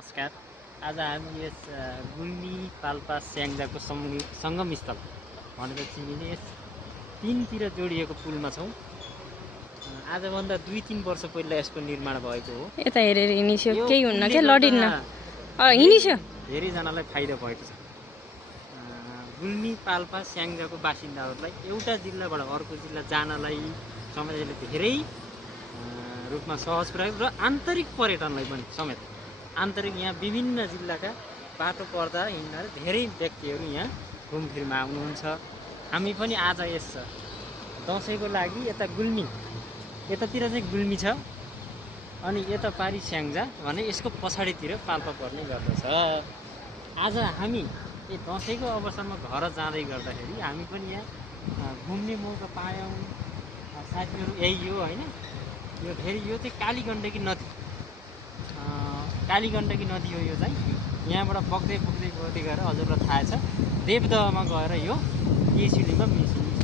नमस्कार। आज हामी यस गुल्मी पाल्पा स्याङ्जाको सङ्गम स्थल भनेर चिनिने यस तीनतिर जोडिएको पुलमा छौँ। आजभन्दा 2-3 वर्ष पहिला यसको निर्माण भएको हो। यता हेरेर हिँडिसक्यो, केही हुन्न के, लडिन्न, हिँडिसक्यो। धेरैजनालाई फाइदा भएको छ। गुल्मी पाल्पा स्याङ्जाको बासिन्दाहरूलाई एउटा जिल्लाबाट अर्को जिल्ला जानलाई समेत धेरै रूपमा सहज पुर्यायो र आन्तरिक पर्यटनलाई पनि समेत आन्तरिक यहाँ विभिन्न जिल्लाका बाटो पर्दा हिँड्दा धेरै व्यक्तिहरू यहाँ घुमफिरमा आउनुहुन्छ। हामी पनि आज यस दसैँको लागि यता गुल्मी, यतातिर चाहिँ गुल्मी छ अनि यता पारी स्याङ्जा भने यसको पछाडितिर पाल्पा पर्ने गर्दछ। आज हामी यो दसैँको अवसरमा घर जाँदै गर्दाखेरि हामी पनि यहाँ घुम्ने मौका पायौँ। साथीहरू यही हो होइन, यो फेरि यो चाहिँ कालीगण्डकी नदी, कालीगण्डकी नदी हो। यो चाहिँ यहाँबाट बग्दै गएर हजुरलाई थाहा छ देवदहमा गएर यो केसिलीमा मिसिन्छ।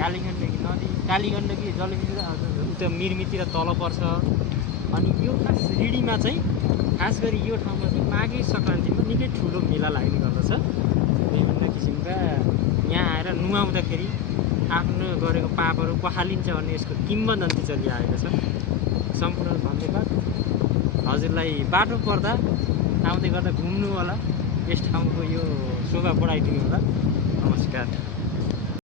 कालीगण्डकी नदी, कालीगण्डकी जलविद्युत उता मिरमीतिर तल पर्छ। अनि यो खास रिडीमा चाहिँ खास गरी यो ठाउँमा चाहिँ माघे सङ्क्रान्तिमा निकै ठुलो मेला लाग्ने गर्दछ। विभिन्न किसिमका यहाँ आएर नुहाउँदाखेरि आफ्नो गरेको पापहरू पखालिन्छ भन्ने यसको किम्वदन्ती चलिआएको छ। सम्पूर्ण धन्यवाद। हजुरलाई बाटो पर्दा आउँदै गर्दा घुम्नु होला, यस ठाउँको यो शोभा बढाइदिनु होला। नमस्कार।